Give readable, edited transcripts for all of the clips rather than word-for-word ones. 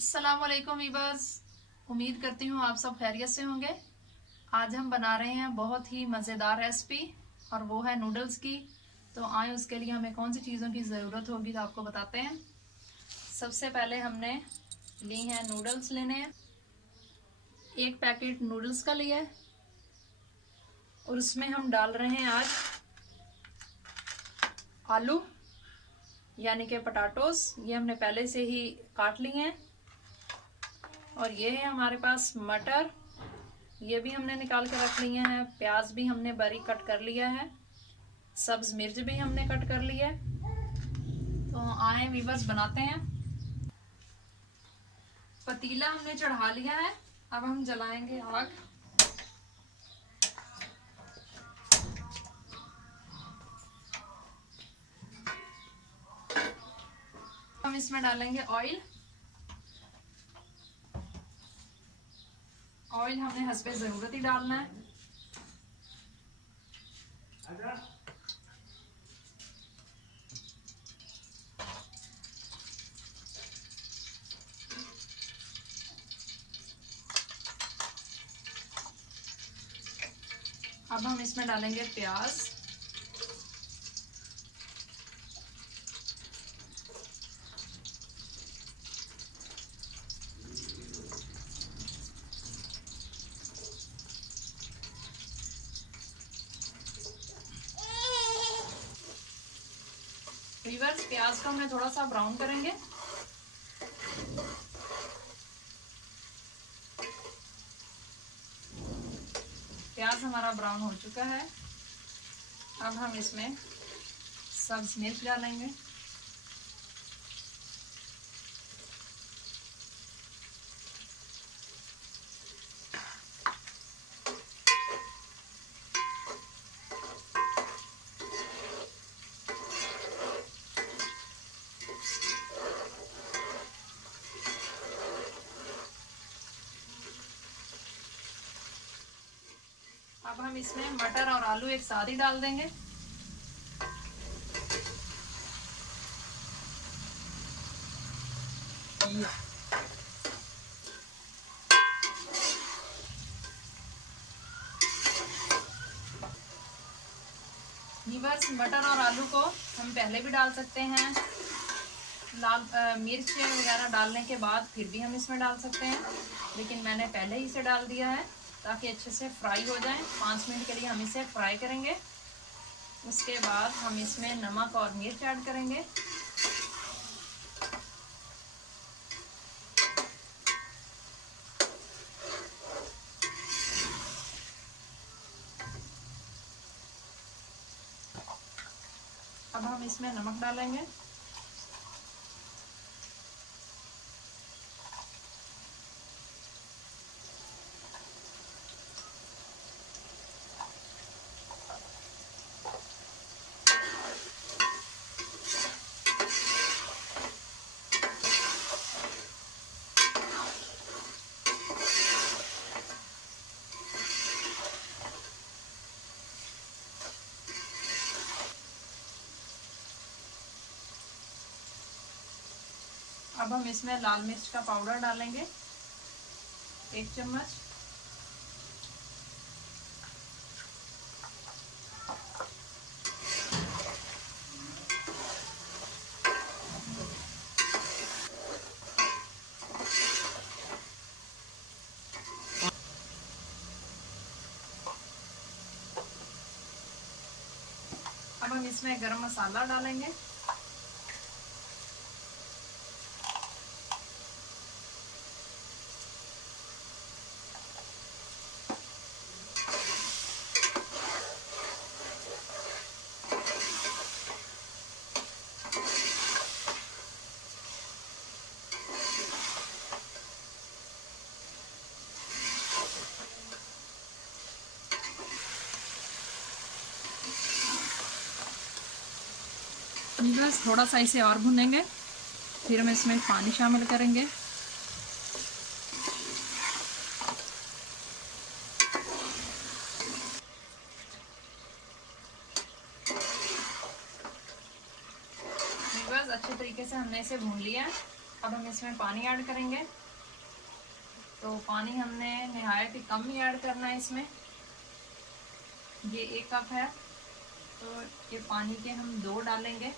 अस्सलामुअलैकुम वीवर्स। उम्मीद करती हूँ आप सब खैरियत से होंगे। आज हम बना रहे हैं बहुत ही मज़ेदार रेसिपी और वो है नूडल्स की। तो आए उसके लिए हमें कौन सी चीज़ों की ज़रूरत होगी तो आपको बताते हैं। सबसे पहले हमने ली हैं नूडल्स लेने हैं। एक पैकेट नूडल्स का लिया है और उसमें हम डाल रहे हैं आज आलू यानी कि पटाटोस। ये हमने पहले से ही काट लिए हैं। और ये है हमारे पास मटर, ये भी हमने निकाल के रख लिए हैं। प्याज भी हमने बारीक कट कर लिया है। सब्ज मिर्च भी हमने कट कर लिया है। तो आए वीवर्स बनाते हैं। पतीला हमने चढ़ा लिया है। अब हम जलाएंगे आग। हम इसमें डालेंगे ऑयल। ऑयल हमने हस्बे जरूरत ही डालना है। अब हम इसमें डालेंगे प्याज। वीवर्स, प्याज को हमने थोड़ा सा ब्राउन करेंगे। प्याज हमारा ब्राउन हो चुका है। अब हम इसमें सब्ज मिर्च डालेंगे। अब हम इसमें मटर और आलू एक साथ ही डाल देंगे। वीवर्स, मटर और आलू को हम पहले भी डाल सकते हैं। लाल मिर्च वगैरह डालने के बाद फिर भी हम इसमें डाल सकते हैं, लेकिन मैंने पहले ही इसे डाल दिया है ताकि अच्छे से फ्राई हो जाए। 5 मिनट के लिए हम इसे फ्राई करेंगे। उसके बाद हम इसमें नमक और मिर्च ऐड करेंगे। अब हम इसमें नमक डालेंगे। अब हम इसमें लाल मिर्च का पाउडर डालेंगे 1 चम्मच। अब हम इसमें गरम मसाला डालेंगे। बस थोड़ा सा इसे और भूनेंगे, फिर हम इसमें पानी शामिल करेंगे। बस अच्छे तरीके से हमने इसे भून लिया है। अब हम इसमें पानी ऐड करेंगे। तो पानी हमने नहायत ही कम ही ऐड करना है इसमें। ये 1 कप है तो ये पानी के हम 2 डालेंगे।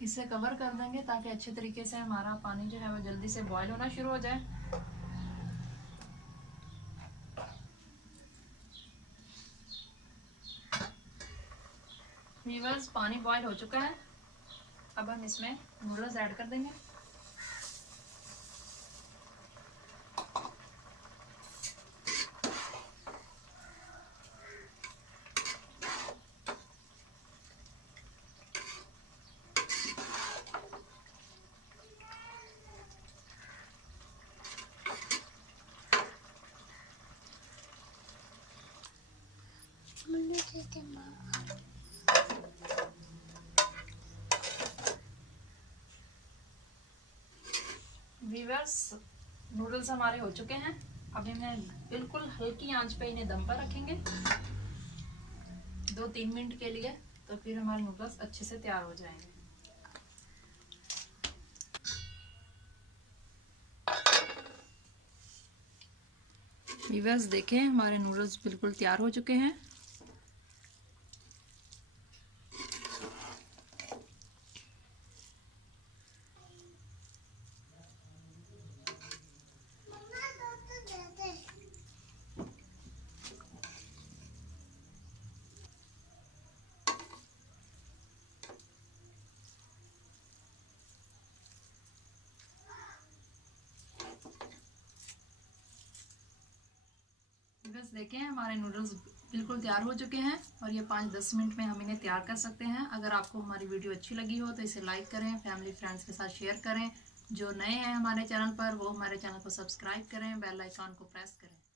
इसे कवर कर देंगे ताकि अच्छे तरीके से हमारा पानी जो है वो जल्दी से बॉईल होना शुरू हो जाए। व्यूअर्स, पानी बॉईल हो चुका है। अब हम इसमें नूडल्स ऐड कर देंगे। व्यूअर्स, नूडल्स हमारे हो चुके हैं। अब इन्हें बिल्कुल हल्की आंच पे इन्हें दम पर रखेंगे 2-3 मिनट के लिए, तो फिर हमारे नूडल्स अच्छे से तैयार हो जाएंगे। व्यूअर्स देखें, हमारे नूडल्स बिल्कुल तैयार हो चुके हैं। बस देखें, हमारे नूडल्स बिल्कुल तैयार हो चुके हैं और ये 5-10 मिनट में हम इन्हें तैयार कर सकते हैं। अगर आपको हमारी वीडियो अच्छी लगी हो तो इसे लाइक करें, फैमिली फ्रेंड्स के साथ शेयर करें। जो नए हैं हमारे चैनल पर वो हमारे चैनल को सब्सक्राइब करें, बेल आइकॉन को प्रेस करें।